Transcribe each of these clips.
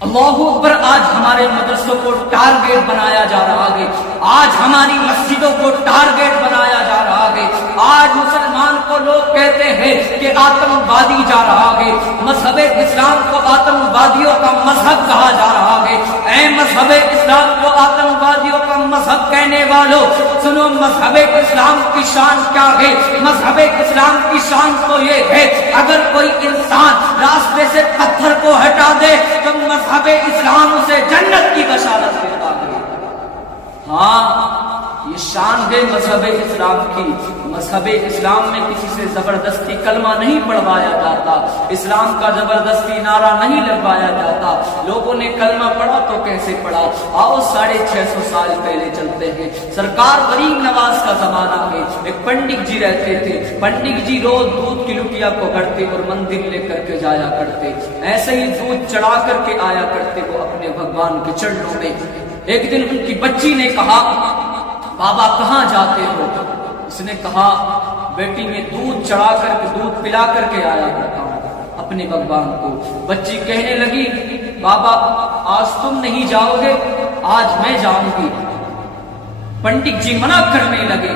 اللہ اکبر، آج ہمارے مدرسوں کو ٹارگیٹ بنایا جا رہا ہے، آج ہماری مسجدوں کو ٹارگیٹ بنایا جا رہا ہے، آج مسلمان کو لوگ کہتے ہیں کہ آتم وادی جا رہا ہے، مذہب اسلام کو آتم وادیوں کا مذہب کہا جا رہا ہے۔ اے مذہب اسلام کو آتم وادیوں کا مذہب کہنے والوں، سنو مذہب اسلام کی شان کیا ہے؟ مذہب اسلام کی شان تو یہ ہے، اگر کوئی انسان راستے سے پتھر کو ہٹا دے تو مذہب اسلام اسے جنت کی بشارت دیتا ہے۔ ہاں، یہ شان ہے مذہب اسلام کی۔ مذہب اسلام میں کسی سے زبردستی کلمہ نہیں پڑھوایا جاتا، اسلام کا زبردستی نعرہ نہیں لگوایا جاتا۔ لوگوں نے کلمہ پڑھا تو کیسے پڑھا؟ آؤ 650 سال پہلے چلتے ہیں، سرکار غریب نواز کا زمانہ ہے۔ ایک پنڈت جی رہتے تھے، پنڈت جی روز دودھ کی لٹیا کو گھڑتے اور مندر لے کر کے جایا کرتے، ایسے ہی دودھ چڑھا کر کے آیا کرتے وہ اپنے بھگوان کے چرنوں میں۔ ایک دن ان کی بچی نے کہا، بابا کہاں جاتے ہو؟ اس نے کہا، بیٹی میں دودھ چڑھا کر کے دودھ پلا کر کے آیا کرتا ہوں اپنے بھگوان کو۔ بچی کہنے لگی، بابا آج تم نہیں جاؤ گے، آج میں جاؤں گی۔ پنڈت جی منع کرنے لگے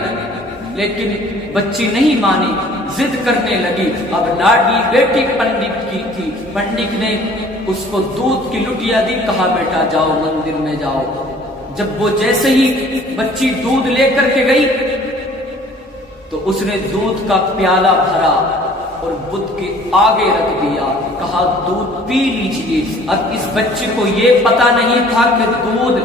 لیکن بچی نہیں مانی، ضد کرنے لگی۔ اب لاڈلی بیٹی پنڈت کی تھی، پنڈت نے اس کو دودھ کی لٹیا دی، کہا بیٹا جاؤ مندر میں جاؤ۔ جب وہ جیسے ہی بچی دودھ لے کر کے گئی تو اس نے دودھ کا پیالہ بھرا اور بت کے آگے رکھ دیا، کہا دودھ پی لیجئے۔ اب اس بچی کو یہ پتا نہیں تھا کہ دودھ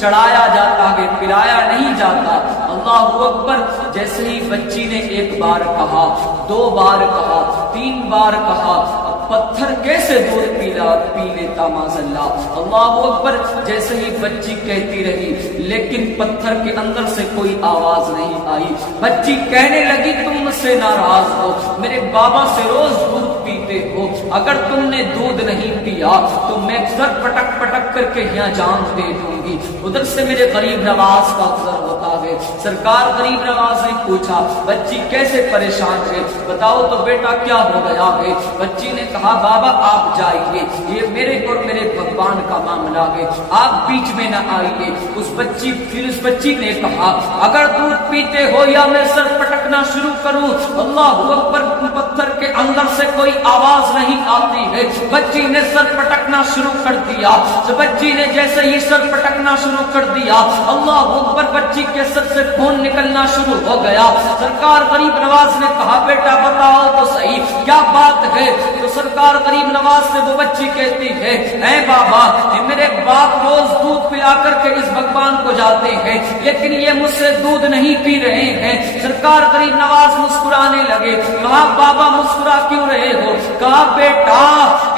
چڑھایا جاتا ہے، پلایا نہیں جاتا۔ اللہ اکبر، جیسے ہی بچی نے ایک بار کہا، 2 بار کہا، 3 بار کہا، پتھر کیسے دودھ پی لیتا معاذاللہ۔ اللہ اکبر، جیسے ہی بچی کہتی رہی لیکن پتھر کے اندر سے کوئی آواز نہیں آئی۔ بچی کہنے لگی، تم مجھ سے ناراض ہو، میرے بابا سے روز دودھ پیتے ہو، اگر تم نے دودھ نہیں پیا تو میں سر پٹک پٹک کر کے یہاں جان دے دوں گی۔ ادھر سے میرے غریب نواز کا گزر ہوتا ہے۔ سرکار غریب نواز نے پوچھا، بچی کیسے پریشان ہے، بتاؤ تو بیٹا کیا ہو گیا ہے؟ بچی نے کہا، بابا آپ جائیے، یہ میرے اور میرے بھگوان کا معاملہ ہے، آپ بیچ میں نہ آئیے۔ اس بچی نے کہا، اگر دودھ پیتے ہو یا میں سر پٹکنا شروع کروں، اللہ اکبر، پتھر کے اندر سے کوئی آواز نہیں آتی ہے۔ بچی نے سر پٹکنا شروع کر دیا۔ بچی نے جیسے ہی سر پٹکنا شروع کر دیا، اللہ اکبر، بچی کے سر سے خون نکلنا شروع ہو گیا۔ سرکار غریب نواز نے کہا، بیٹا بتاؤ تو صحیح کیا بات ہے؟ تو سرکار غریب نواز سے وہ بچی کہتی ہے، اے بابا، میرے باپ روز دودھ پلا کر کے اس بھگوان کو جاتے ہیں لیکن یہ مجھ سے دودھ نہیں پی رہے ہیں۔ سرکار غریب نواز مسکرانے لگے، کہا بابا مسکرا کیوں رہے ہو؟ کہا بیٹا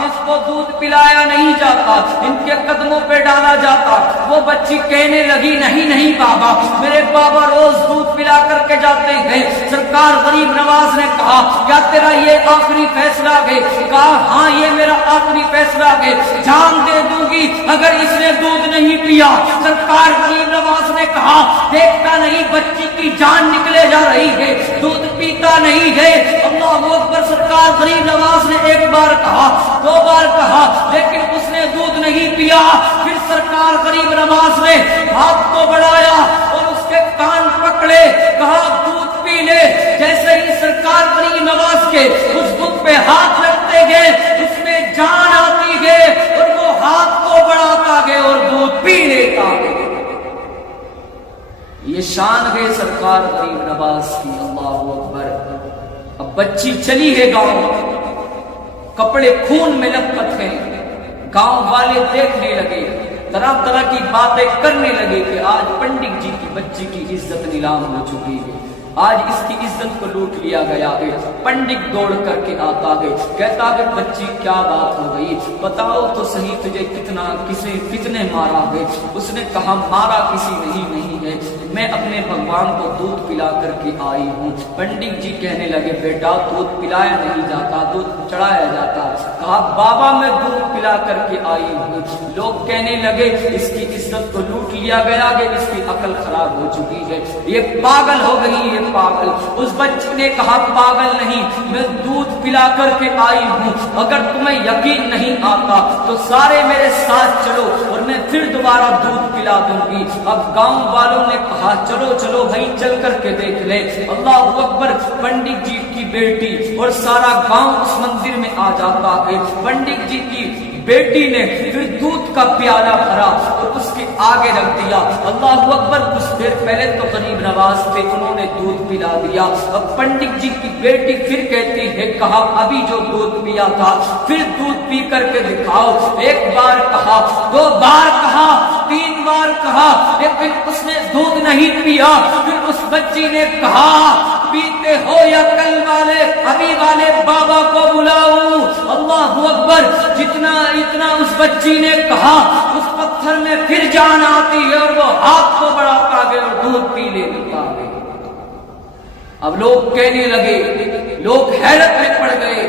اس کو دودھ پلایا نہیں جاتا، ان کے قدموں پہ ڈالا جاتا۔ وہ بچی کہنے لگی، نہیں نہیں بابا، میرے بابا روز دودھ پلا کر کے جاتے ہیں۔ سرکار غریب نواز نے کہا، کیا تیرا یہ آخری فیصلہ ہے؟ کہا ہاں یہ میرا آخری فیصلہ ہے، جان دے دوں گی اگر اس نے دودھ نہیں پیا۔ سرکار غریب نواز نے کہا، دیکھتا نہیں بچی کی جان نکلے جا رہی ہے، دودھ پیتا نہیں ہے۔ اللہ اکبر، سرکار غریب نواز نے 1 بار کہا، 2 بار کہا، لیکن اس نے دودھ نہیں پیا۔ پھر سرکار غریب نواز نے ہاتھ کو بڑھایا اور اس کے کان پکڑے، کہا دودھ پی لے۔ جیسے ہی سرکار غریب نواز کے اس بت پہ ہاتھ رکھتے گئے، اس میں جان آتی گئے اور وہ ہاتھ کو بڑھاتا گئے اور دودھ پی لیتا گئے۔ یہ شان ہے سرکار غریب نواز کی۔ اللہ اکبر۔ اب بچی چلی ہے گاؤں، کپڑے خون میں لپت ہیں، گاؤں والے دیکھنے لگے، طرح طرح کی باتیں کرنے لگے کہ آج پنڈت جی کی بچی کی عزت نیلام ہو چکی ہے، آج اس کی عزت کو لوٹ لیا گیا ہے۔ پنڈت دوڑ کر کے آتا ہے، کہتا ہے بچی کیا بات ہو گئی، بتاؤ تو صحیح تجھے کتنے مارا ہے؟ اس نے کہا مارا کسی نہیں ہے، میں اپنے بھگوان کو دودھ پلا کر کے آئی ہوں۔ پنڈت جی کہنے لگے، بیٹا دودھ پلایا نہیں جاتا، دودھ چڑھایا جاتا۔ کہا بابا میں دودھ پلا کر کے آئی ہوں۔ لوگ کہنے لگے اس کی عزت کو لوٹ لیا گیا ہے، اس کی عقل خراب ہو چکی ہے، یہ پاگل ہو گئی ہے، ہے پاگل. اس بچی نے کہا پاگل نہیں, میں دودھ پلا کر کے آئی ہوں, اگر تمہیں یقین نہیں آتا تو سارے میرے ساتھ چلو اور میں پھر دوبارہ دودھ پلا دوں گی. اب گاؤں والوں نے کہا چلو چلو بھائی چل کر کے دیکھ لے. اللہ اکبر. پنڈت جی کی بیٹی اور سارا گاؤں اس مندر میں آ جاتا ہے. پنڈت جی کی بیٹی نے پھر دودھ کا پیالہ بھرا اور اس کے آگے رکھ دیا. اللہ اکبر. کچھ دیر پہلے تو غریب نواز تھے, انہوں نے دودھ پلا دیا. اب پنڈت جی کی بیٹی پھر کہتی ہے کہا ابھی جو دودھ پیا تھا پھر دودھ پی کر کے دکھاؤ. ایک بار کہا, دو بار کہا, تین بار کہا, لیکن اس نے دودھ نہیں پیا. پھر اس بچی نے کہا پیتے ہو یا کل والے ابھی والے بابا کو بلاؤں. اللہ اکبر. جتنا اتنا اس بچی نے کہا اس پتھر میں پھر جان آتی ہے اور وہ ہاتھ کو بڑھاتا گیا اور دودھ پی لے لگا گئے. اب لوگ کہنے لگے, لوگ حیرت میں پڑ گئے,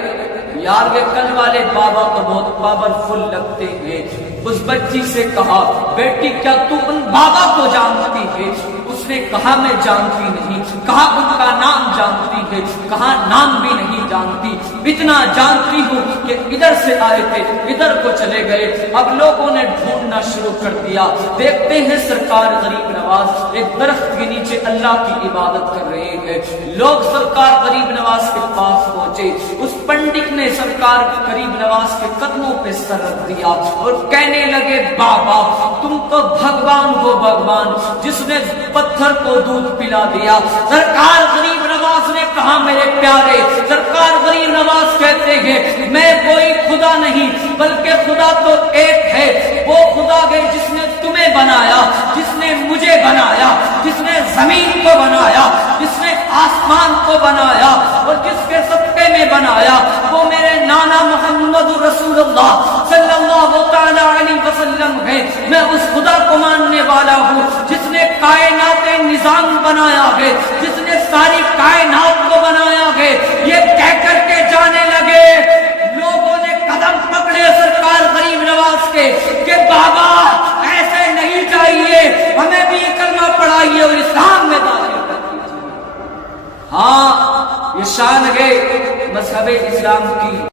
یار یہ کل والے بابا تو بہت پاورفل لگتے ہیں. اس بچی سے کہا بیٹی کیا تو ان بابا کو جانتی ہے؟ اس نے کہا میں جانتی نہیں. کہا ان کا نام جانتی ہے؟ کہا نام بھی نہیں جانتی, اتنا جانتی ہوں کہ ادھر سے آئے تھے ادھر کو چلے گئے. اب لوگوں نے ڈھونڈنا شروع کر دیا. دیکھتے ہیں سرکار غریب نواز ایک درخت کے نیچے اللہ کی عبادت کر رہے ہیں. لوگ سرکار غریب نواز کے پاس پہنچے. اس پنڈت نے سرکار غریب نواز کے قدموں پہ سر رکھ دیا اور کہنے لگے بابا تم تو بھگوان ہو, بھگوان جس نے پتھر کو دودھ پلا دیا. سرکار غریب نواز نے کہا میرے پیارے, سرکار غریب نواز کہتے ہیں میں کوئی خدا نہیں بلکہ خدا تو ایک ہے. وہ خدا ہے جس نے تمہیں بنایا, جس نے مجھے بنایا, جس نے زمین کو بنایا, جس نے آسمان کو بنایا اور جس کے صدقے میں بنایا وہ میرے نانا محمد رسول اللہ صلی اللہ تعالی علیہ وسلم ہے. میں اس خدا کو ماننے والا ہوں جس نے کائنات نظام بنایا ہے, جس نے ساری کائنات کو بنایا ہے. یہ کہہ کر کے جانے لگے. لوگوں نے قدم پکڑے سرکار غریب نواز کے کہ بابا ایسے نہیں چاہیے, ہمیں بھی یہ کلمہ پڑھائیے اور اسلام میں داخل کر دیجیے. ہاں یہ شان ہے مذہب اسلام کی.